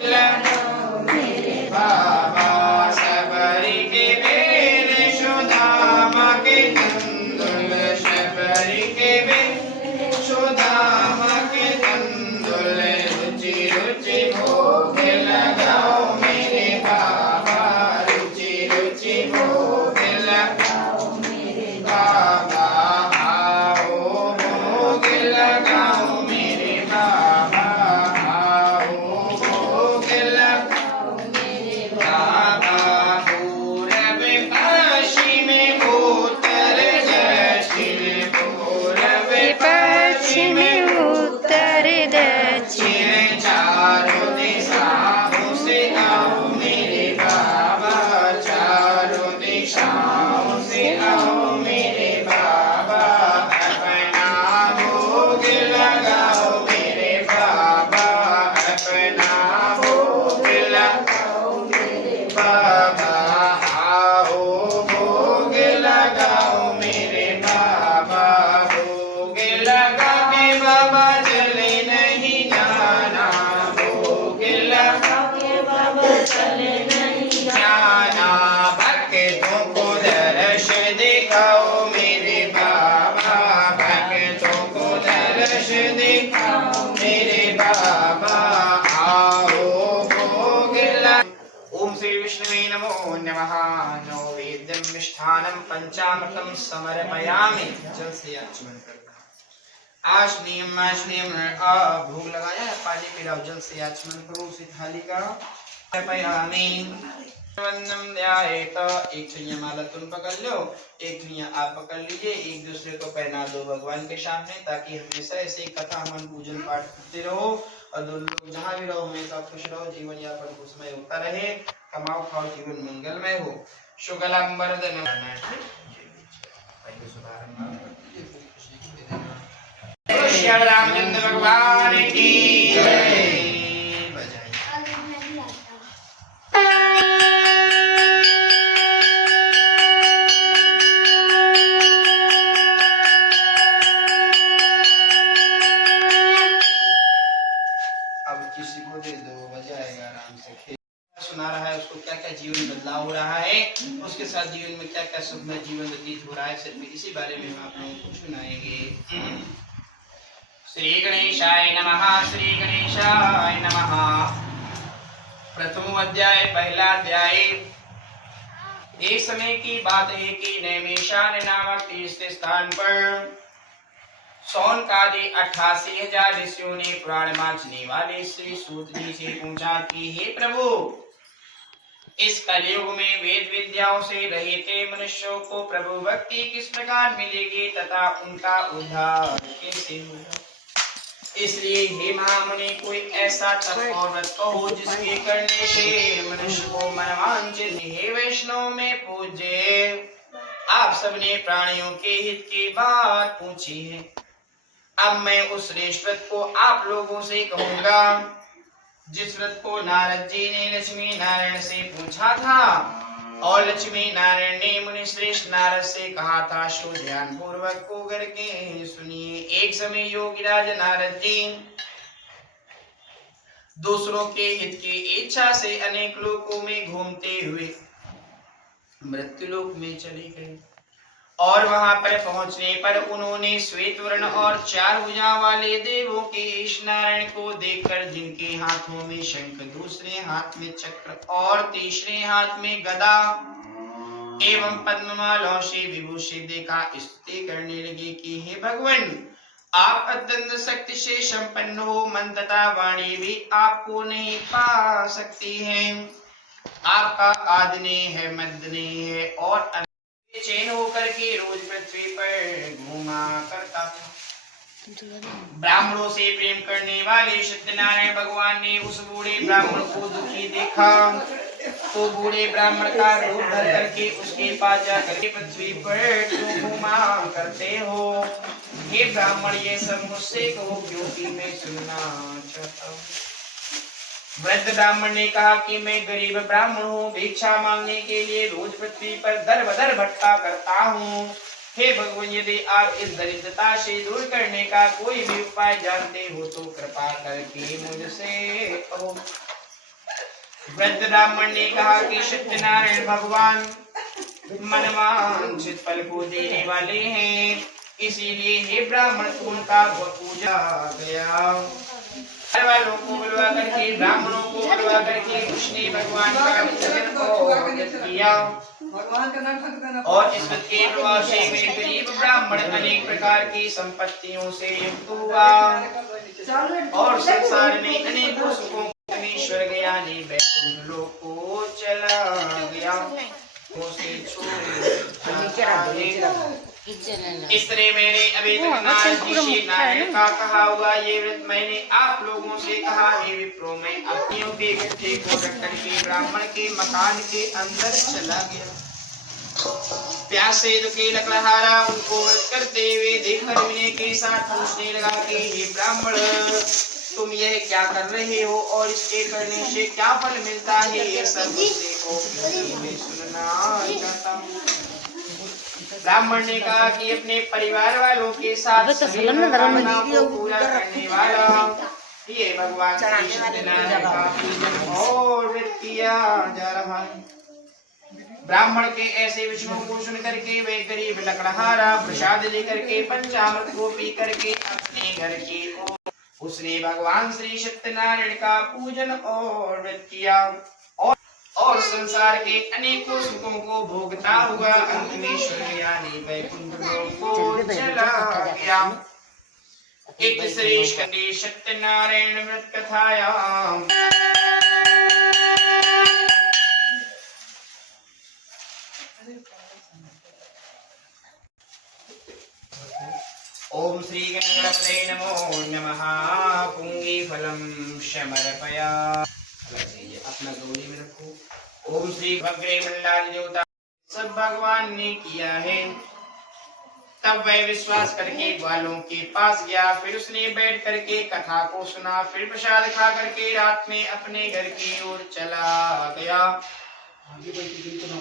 लगाओ मेरे बाबा शबरी के बेर सुदामा के तंदुल शबरी के बेर सुदामा के तंदुल रुचि रुचि भोग लगाओ मेरे बाबा रुचि रुचि भोग लगाओ मेरे बाबा आओ भोग लगाओ मेरे बाबा नमो वेद्यं मिष्ठानं पंचामृतं समर्पयामि। जल से आचमन करना। आचमन भोग लगाया है, पानी पिलाओ, जल से आचमन करो उसी थाली का। समर्पयामि। वंदन ध्यायेत। एक छुइया माला तुम पकड़ लो, एक छुइया आप पकड़ लीजिए, एक दूसरे को पहना दो भगवान के सामने, ताकि हमेशा ऐसे कथा हवन पूजन पाठ करते रहो और दोनों लोग जहाँ भी रहो हमेशा खुश रहो, जीवन यापन खुशमय होता रहे, कमाओ खाओ जीवन मंगलमय हो। शुक्लांबरधर श्री रामचंद्र भगवान की जय। सुना रहा है उसको क्या क्या जीवन बदलाव हो रहा है, उसके साथ जीवन में क्या क्या सुखमय जीवन व्यतीत हो रहा है, सिर्फ इसी बारे में हम आप लोगों को सुनाएंगे। श्री गणेशाय नमः, श्री गणेशाय नमः। प्रथम अध्याय, पहला अध्याय। एक समय की बात है कि नैमिषारण्य नामक तीर्थ स्थान पर सौनकादि 88,000 ऋषियों ने पुराण मांचने वाले श्री सूत जी से पूछा कि हे प्रभु, इस कलयुग में वेद विद्याओं से रहित मनुष्यों को प्रभु भक्ति किस प्रकार मिलेगी तथा उनका उद्धार कैसे होगा। इसलिए हे महामुनि, कोई ऐसा तप और व्रत कहो जिसके करने से मनुष्य को मनवांछित। हे वैष्णव में पूज्य, आप सबने प्राणियों के हित की बात पूछी है, अब मैं उस श्रेष्ठ व्रत को आप लोगों से कहूंगा जिस व्रत को नारद जी ने लक्ष्मी नारायण से पूछा था और लक्ष्मी नारायण ने मुनि श्रेष्ठ नारद से कहा था। सो ध्यान पूर्वक को करके सुनिए। एक समय योगीराज नारद जी दूसरों के हित की इच्छा से अनेक लोकों में घूमते हुए मृत्युलोक में चले गए और वहां पर पहुंचने पर उन्होंने श्वेत वर्ण और 4 भुजा वाले देवों के ईश नारायण को देखकर, जिनके हाथों में शंख, दूसरे हाथ में चक्र और तीसरे हाथ में गदा एवं पद्ममालाओं से विभूषित देखा, स्तुति करने लगे कि हे भगवान, आप अत्यंत शक्ति से संपन्न हो, मन तथा वाणी भी आपको नहीं पा सकती है। आपका आदि नहीं है, मध्य नहीं है और चैन होकर के रोज पृथ्वी पर घूमा करता था। ब्राह्मणों से प्रेम करने वाले सत्यनारायण भगवान ने उस बूढ़े ब्राह्मण को दुखी देखा तो बूढ़े ब्राह्मण का रूप धर करके उसके पास जाकर पृथ्वी पर क्यों घूमा करते हो। हे ब्राह्मण, ये सब मुझसे कहो क्योंकि मैं सुनना चाहता हूँ। वृद्ध ब्राह्मण ने कहा कि मैं गरीब ब्राह्मण हूँ, भिक्षा मांगने के लिए रोज पृथ्वी पर दर बदर भटका करता हूँ। हे भगवान, यदि आप इस दरिद्रता से दूर करने का कोई भी उपाय जानते हो तो कृपा करके मुझसे कहो। वृद्ध ब्राह्मण ने कहा कि सत्यनारायण भगवान मनवांछित फल को देने वाले हैं, इसीलिए हे ब्राह्मण उनका पूजा गया। वालों को बुलवा करके, ब्राह्मणों को बुलवा करके उसने भगवान का पूजन किया। और इस के प्रभाव से वे गरीब ब्राह्मण अनेक प्रकार की संपत्तियों से युक्त हुआ और संसार में अनेक सुखों ईश्वर गया ने वैकुंठ लोक को चला गया। इस तरह मैंने अभी तक नारायण का कहा हुआ ये व्रत मैंने आप लोगों से कहा। हे विप्रो, मैं अपनियों के गट्ठे को रख करके ब्राह्मण के मकान के अंदर चला गया। प्यासे दुखे लकड़हारा उनको व्रत करते हुए देखकर विनय के साथ पूछने लगा कि हे ब्राह्मण, तुम यह क्या कर रहे हो और इसके करने से क्या फल मिलता है, ये सब मैं सुनना चाहता हूँ। ब्राह्मण ने कहा कि अपने परिवार वालों के साथ को पूरा करने वाला ये भगवान श्री सत्यनारायण का पूजन और व्रत किया जा रहा है। ब्राह्मण के ऐसे विषयों को सुन करके वे गरीब लकड़हारा प्रसाद लेकर के पंचामृत को पी करके अपने घर की उसने भगवान श्री सत्यनारायण का पूजन और व्रत किया और संसार के अनेकों सुखों को भोगता हुआ अंत में स्वर्ग यानी वैकुंठ लोक को चला गया। एक श्रेष्ठ सत्यनारायण व्रत कथायाम ओम श्री गणपते नमो नमः। पुंगी फलम समर्पया। अपना गौरी में रखो। ओम श्री भद्रे मंडाल देवता सब भगवान ने किया है। तब वह विश्वास करके ग्वालों के पास गया। फिर उसने बैठ करके कथा को सुना। फिर प्रसाद खा करके रात में अपने घर की ओर चला गया।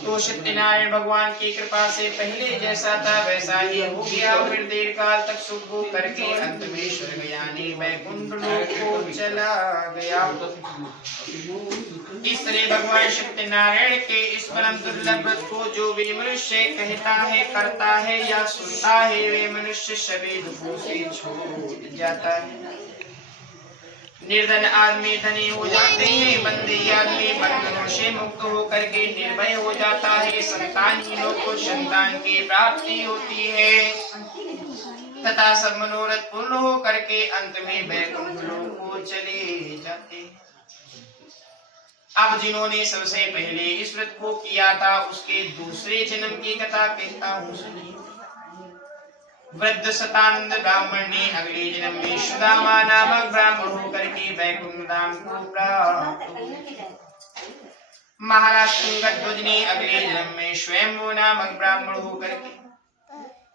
तो सत्यनारायण भगवान की कृपा से पहले जैसा था वैसा ही हो गया। फिर देर काल तक सुख भोग करके अंत में स्वर्ग यानी वैकुंठ लोक को चला गया। इस तरह भगवान सत्यनारायण के इस परम दुर्लभ व्रत को जो भी मनुष्य कहता है, करता है या सुनता है, वे मनुष्य सभी दुखों से छूट जाता है। निर्धन आदमी धनी हो जाते हैं, बंदी आदमी बंधनों से मुक्त होकर के निर्भय हो जाता है, संतानहीनों को संतान की प्राप्ति होती है तथा सब मनोरथ पूर्ण हो करके अंत में वैकुंठ लोक को चले जाते हैं। अब जिन्होंने सबसे पहले इस व्रत को किया था उसके दूसरे जन्म की कथा कहता हूँ सुनिए। वृद्ध सतानंद ब्राह्मण ने अगले जन्म में सुदामा नामक ब्राह्मण होकर के वैकुंठ धाम को प्राप्त। महाराज तुंगध्वज ने अगले जन्म में स्वयंभू नामक ब्राह्मण होकर के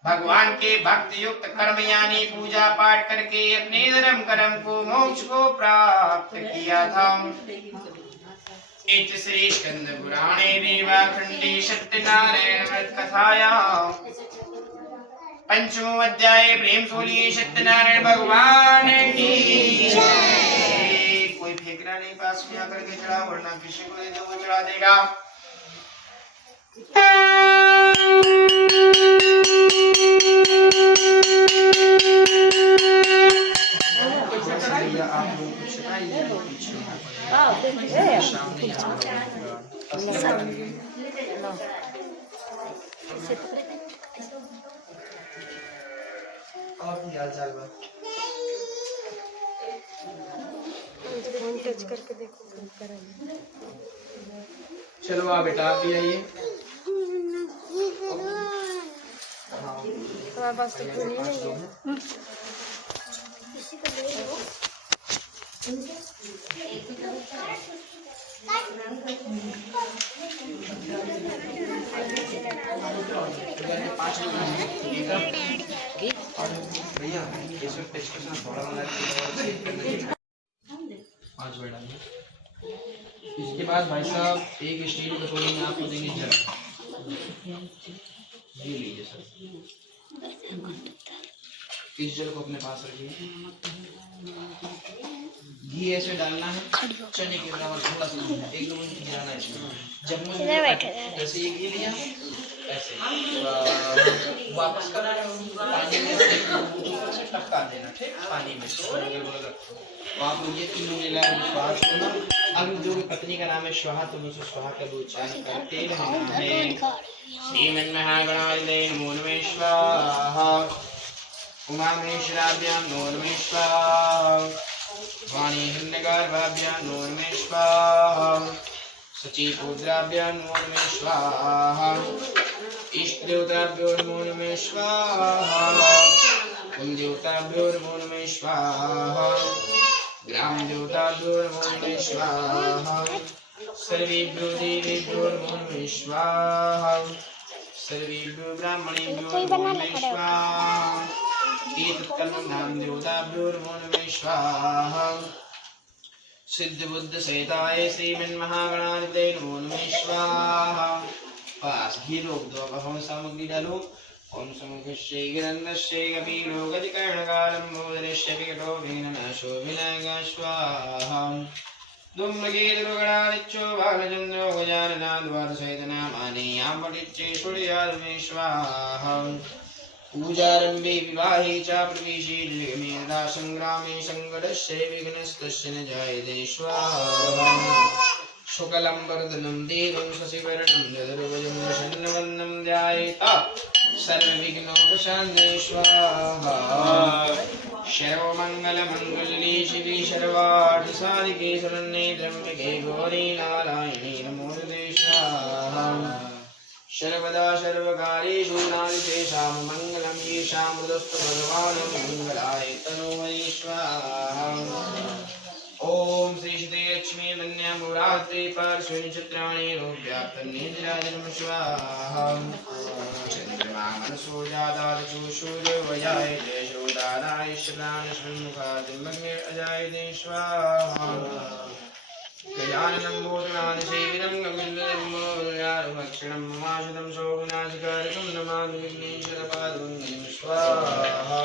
भगवान के भक्त युक्त कर्म यानी पूजा पाठ करके अपने धर्म कर्म को मोक्ष को प्राप्त किया था। इति श्री स्कंद पुराणे देवाखंडे सत्यनारायण व्रत कथायां पंचमो अध्याय प्रेम सोलिए सत्यनारायण भगवान की। कोई फेंकना नहीं, पास में आकर के चढ़ा, वरना किसी को दे दो वो चढ़ा देगा। आप लोग कुछ फोन टच करके देखो। चलो आप बेटा आप भी आइए। हमारे पास तो फोन ही नहीं है। भैया इसमें टेस्ट करना थोड़ा बना पाँच बड़ा। इसके बाद भाई साहब एक स्टील कटोरी में आपको देंगे जल। ये लीजिए सर, इस जल को अपने पास रखिए। घी ऐसे डालना है, चने के बराबर थोड़ा सा, 1-2 मिनट गिराना है इसमें। जब इधर बैठे रहे। जैसे ये घी लिया ऐसे वापस करना है, पानी में से ऊपर से टपका देना, ठीक, पानी में अगल-बगल रखो। तो आप लोग ये तीनों मिला विश्वास होना। अब जो पत्नी का नाम है स्वाहा, तो मुझे स्वाहा का उच्चारण करते रहना है। श्रीमन्महागणाधिपतये नमो नमः स्वाहा। उमामहेश्वराभ्यां नमो नमः स्वाहा। वाणीहिरण्यगर्भाभ्यां नमो नमः स्वाहा। शचीपुत्राभ्यां नमो नमः स्वाहा। इष्टदेवताभ्यो नमो नमः स्वाहा। कुलदेवताभ्यो नमो नमः स्वाहा। ग्रामदेवताभ्यो नमो नमः स्वाहा। सर्वेभ्यो देवेभ्यो नमो नमः स्वाहा। सर्वेभ्यो ब्राह्मणेभ्यो नमो नमः स्वाहा। एतत्कर्मणां देवताभ्यो नमो नमः स्वाहा। सिद्ध बुद्ध सहिताय श्रीमन्महागणाधिपतये नमो नमः स्वाहा। पास घी रोक दो, अब हम सामग्री डालो। ओम समुखश्चै गिरन्दश्चै कपिलो गतिकर्णकालं भूधरश्च विकटो विघ्ननाशो विनायका स्वाहा। धूम्रकेतुर्गणानिच्चो बालचन्द्रो गजानना द्वादशैतनामानि यामपटिच्चे सूर्यादमे स्वाहा। पूजारम्भे विवाहे च प्रवेशे निगमे संग्रामे सङ्कटस्य विघ्नस्तस्य न जायते स्वाहा। शुक्लं वरदनं देवं शशिवर्णं चतुर्भुजं प्रसन्नवदनं ध्यायेत् सर्वविघ्नोपशान्तये स्वाहा। सर्वमङ्गलमङ्गल्ये शिवे सर्वार्थसाधिके शरण्ये त्र्यम्बके गौरी नारायणी नमोस्तुते स्वाहा। सर्वदा सर्वकार्येषु नास्तेषां मङ्गलं येषां हृदयस्थो भगवान् मङ्गलाय तनोहरि स्वाहा। ओम श्री श्री लक्ष्मी मन्यामुरात्रि पार्श्वनि चित्राणि रूप्याप्तन्निद्राजनम स्वाहा। चन्द्रमा मनसो जातादचो सूर्यो वजायते शोदानाय श्रान सम्मुखादिमग्ने अजायते स्वाहा। गजाननं भूतनाथसेवितं गमिन्दरमोदयारुभक्षणं ममाशतं शोभनाशिकारकं नमामि विघ्नेश्वरपादुं स्वाहा।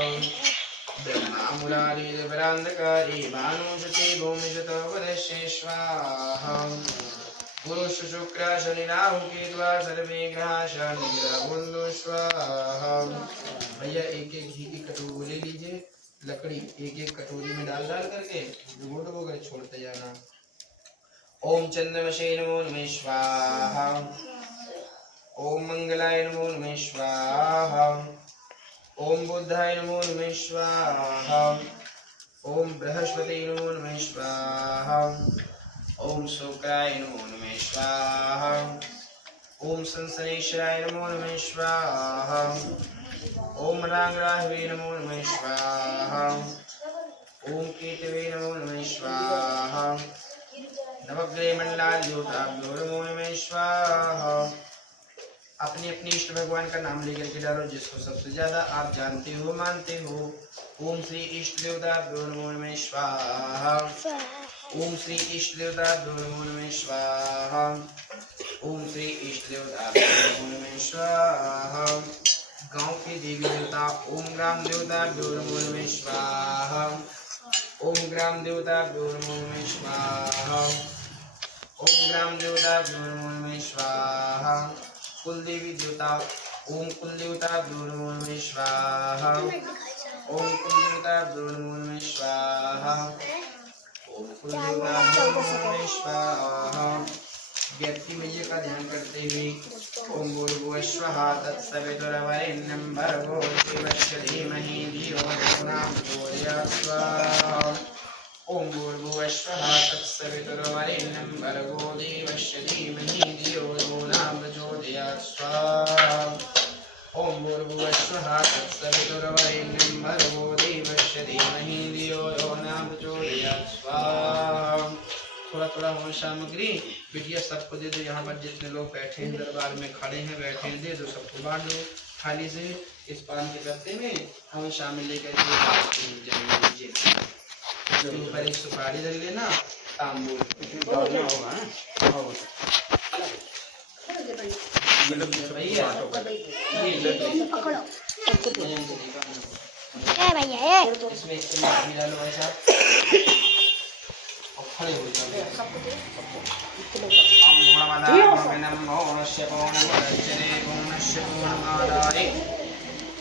ब्रह्मामुरारिदपरान्धकारी भानुसुते भूमिसुतोपदश्ये स्वाहा। गुरुशुक्र शनि राहु केतुः सर्वे ग्रहाः शान्तिग्रहबन्धु स्वाहा। भैया एक एक घी की कटोरी ले लीजिए, लकड़ी एक एक कटोरी में डाल डाल करके डुबो कर छोड़ते जाना। ओम चंद्रमसे नमो नमः स्वाहा। ओम मंगलाय नमो नमः स्वाहा। ओम बुद्धाय नमो नमः स्वाहा। ओम बृहस्पति नमो नमः स्वाहा। ओम शुक्राय नमो नमः स्वाहा। ओम संसनेश्वराय नमो नमः स्वाहा। ओम रांगराहवे नमो नमः स्वाहा। ओम केतवे नमो नमः स्वाहा। नवग्रह मंडलाधिदेवताभ्यो नमो नमः स्वाहा। अपने अपने इष्ट भगवान का नाम लेकर के डालो जिसको सबसे ज्यादा आप जानते हो मानते हो। ओम श्री इष्ट देवताभ्यो नमो नमः स्वाहा। ओम श्री इष्ट देवताभ्यो नमो नमः स्वाहा। ओम श्री इष्ट देवताभ्यो नमो नमः स्वाहा। गांव के देवी देवता ओम ग्राम देवताभ्यो नमो नमः स्वाहा। ओम ग्राम देवताभ्यो नमो नमः स्वाहा। ओम ग्राम देवताभ्यो नमो नमः स्वाहा। कुलदेवी देवता ओम कुलदेवताभ्यो नमो नमः स्वाहा। ओम कुलदेवताभ्यो नमो नमः स्वाहा। ओम कुलदेवताभ्यो नमो नमः स्वाहा। व्यक्ति में ये का ध्यान करते हुए ओम भूर्भुवः स्वः तत्सवितुर्वरेण्यं भर्गो देवस्य धीमहि धियो यो नः प्रचोदयात् स्वाहा। ओम भूर्भुवः स्वः तत्सवितुर्वरेण्यं भर्गो देवस्य धीमहि धियो यो नः प्रचोदयात् स्वाहा। ओम भूर्भुवः स्वः तत्सवितुर्वरेण्यं भर्गो देवस्य धीमहि धियो यो नः प्रचोदयात् स्वाहा। थोड़ा थोड़ा हो सामग्री बिटिया सबको दे दो। यहाँ पर जितने लोग बैठे हैं दरबार में खड़े हैं बैठे हैं दे दो, सबको बांट दो थाली से। इस पान के पत्ते में हम शामिल लेकर के ऊपर एक सुपारी रख लेना, तांबूल होगा इसमें डालो ऐसा खड़े हो जाओ। ओम पूर्णमदः पूर्णमिदं पूर्णस्य पूर्णमादाय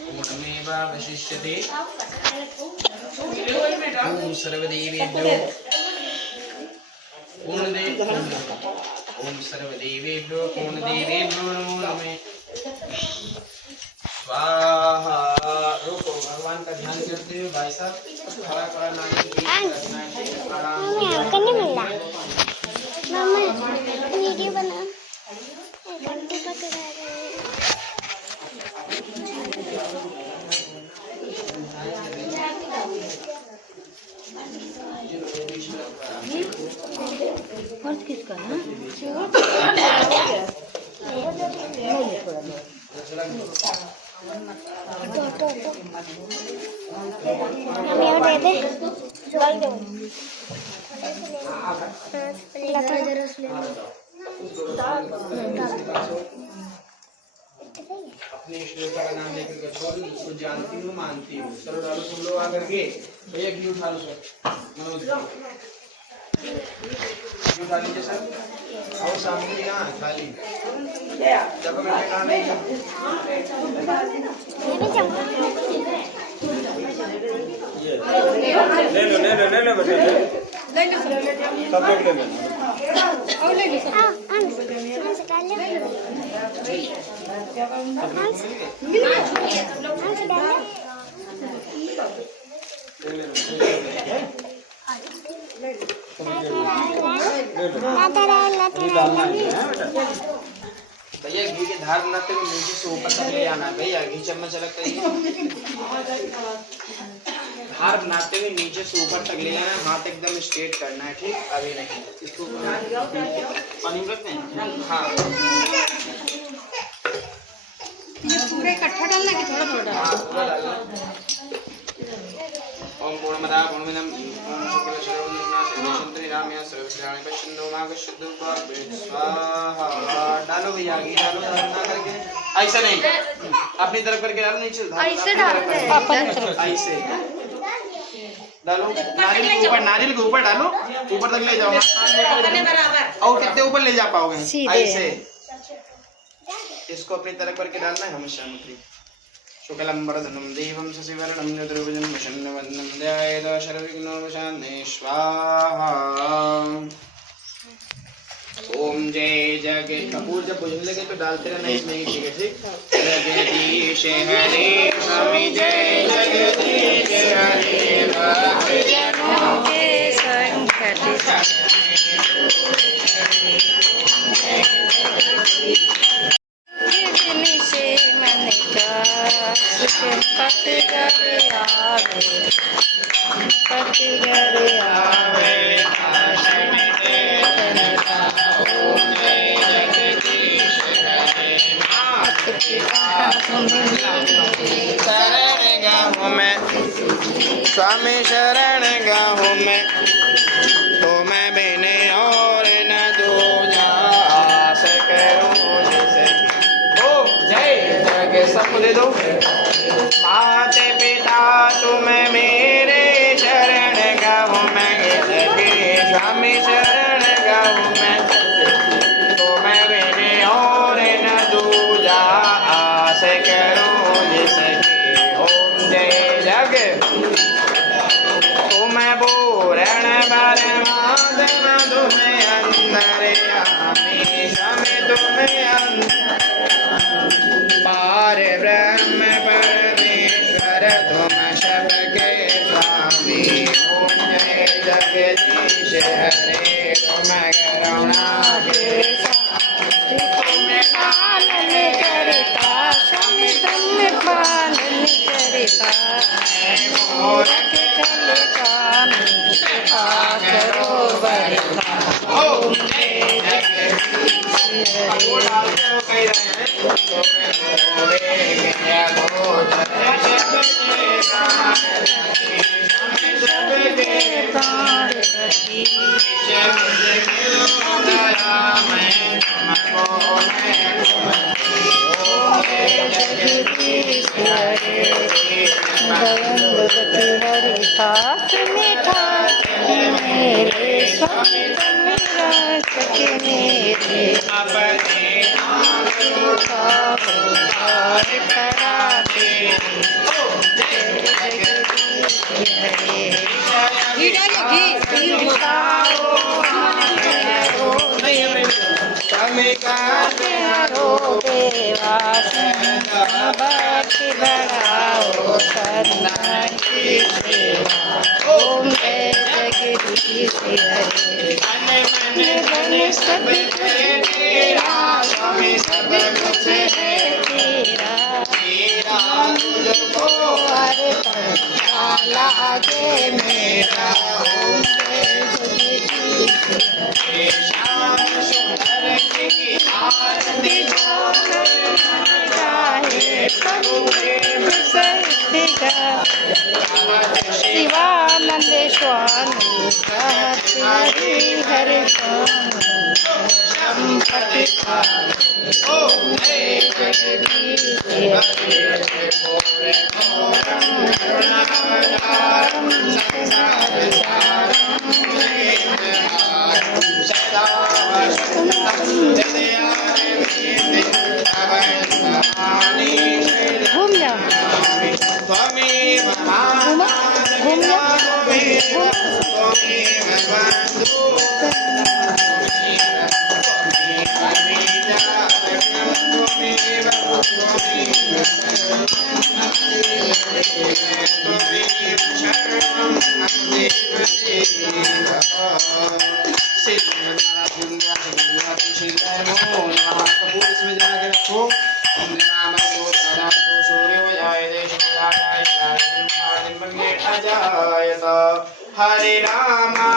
पूर्णमेवावशिष्यते। ओम सर्वदेवेभ्यो ओम सर्वदेवेभ्यो पूर्णदेवेभ्यो नमो नमः। स्वाहा। रुको, भगवान का ध्यान करते हुए भाई साहब खड़ा खड़ा नारियल के बीच में रखना है, ठीक है? आराम से। करने मिला मम्मा वीडियो बना घंटे पकड़ा रहे फर्ज किसका ना हमें और दे दे डाल दो लगा जरा ले अपने श्लोका का नाम लेकर के छोड़, उसको जानती हूँ मानती हूँ। चलो डालो तुम लोग आकर के। भैया घी उठा लो सर, मनोज घी उठा लीजिए सर। और सामने यहाँ खाली जब मैं कहा नहीं ले लो बेटे, सब लोग ले लो। भैया घी के धार बनाते हुए नीचे से ऊपर तक ले आना। भैया घी चम्मच अलग करिए। धार बनाते हुए नीचे से ऊपर तक ले जाना है, हाथ एकदम स्ट्रेट करना है, ठीक? अभी नहीं, इसको पानी में रखते हैं। हाँ, ये पूरा इकट्ठा डालना कि थोड़ा थोड़ा? हाँ, पूरा डालना। ओम पूर्णमदः पूर्णमिदं स्वाहा। डालो भैया घी डालो, ना करके ऐसा नहीं, अपनी तरफ करके डालो, नीचे ऐसे डालते हैं। ऐसे डालो। नारियल के ऊपर, नारियल के ऊपर डालो, ऊपर तक ले जाओ। और कितने ऊपर ले जा पाओगे? ऐसे इसको अपनी तरफ करके डालना है हमेशा। शुक्लं वरदनं देवं शशिवर्णं चतुर्भुजं प्रसन्नवदनं ध्यायेत् सर्वविघ्नोपशान्तये। स्वाहा। ओम जय जगत कपूर जब बुझने लगे तो डालते रहना इसमें ही, ठीक है? ठीक। जगदीश हरे स्वामी जय जगदीश हरे भक्त जनों के संकट से मन का सुख पतगर आवे आशन के तनका। ओम जय जगदीश हरे नाथ शरण गाहूँ मैं, स्वामी शरण गाहूँ मैं, तो मैं बिने और न दूजा आस करूँ जिसे। ओम जय जग सबको दे दो। माते पिता तुम मेरे शरण गाहूँ मैं, इसके स्वामी शरण गाहूँ मैं, तो मैं बिने और न दूजा आस करूँ जिसकी। ओम जय जग तुम पूरण परमात्मा तुम्हें अंतर्यामी समय तुम्हें पार ब्रह्म परमेश्वर तुम सबके घी डालिए घी ओम जय जगदीश हरे मन सब है तेरा स्वामी सब कुछ है तेरा तुझको अर्पण लागे मेरा ओम जय जगदीश हरे श्याम सुंदर की आरती चाहे प्रभु प्रेम सहित शिवानंद स्वामी सहस्र हरि हरे संपत्ति ओम जय जगदीश घूम जाओ घूम हरे रामा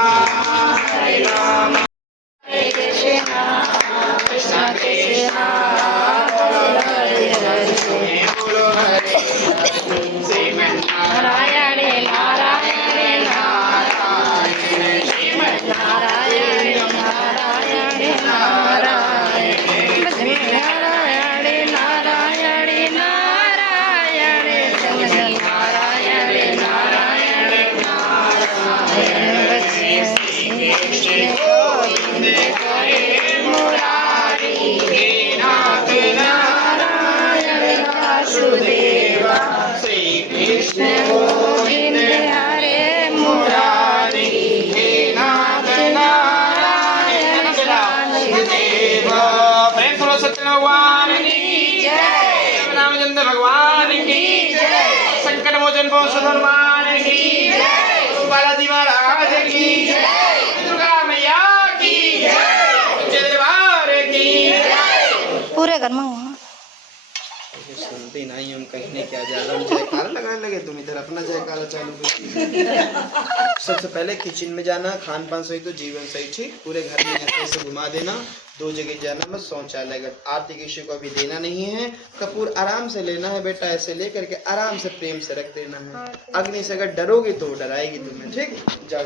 हरे रामा हरे कृष्णा कृष्णा कृष्णा हरे हरे बोलो हरे नारायण नारायण नारायण श्रीमन नारायण नारायण नारायण नारायण नारायण नारायण नारायण नारायण गोविंद हरे मुरारी नाथ नारायण वासुदेव श्री कृष्ण गोविंद हरे मुरारी हे नाथ नारायण वासुदेव प्रेम करो सत्य भगवान की जय रामचंद्र भगवान की संकट मोचन पहुंच हनुमान की बालाजी महाराज की दुर्गा मैया की जय दरबार की पूरे घर में सुनते नहीं हम कहने क्या ज्यादा हम जयकारा लगाने लगे तुम इधर अपना जयकारा चालू कर सबसे पहले किचन में जाना खान पान सही तो जीवन सही ठीक पूरे घर में ऐसे घुमा देना 2 जगह जाना मत शौचालय आरती किसी को अभी देना नहीं है कपूर आराम से लेना है बेटा ऐसे लेकर के आराम से प्रेम से रख देना है अग्नि से अगर डरोगे तो डराएगी तुम्हें ठीक जाओ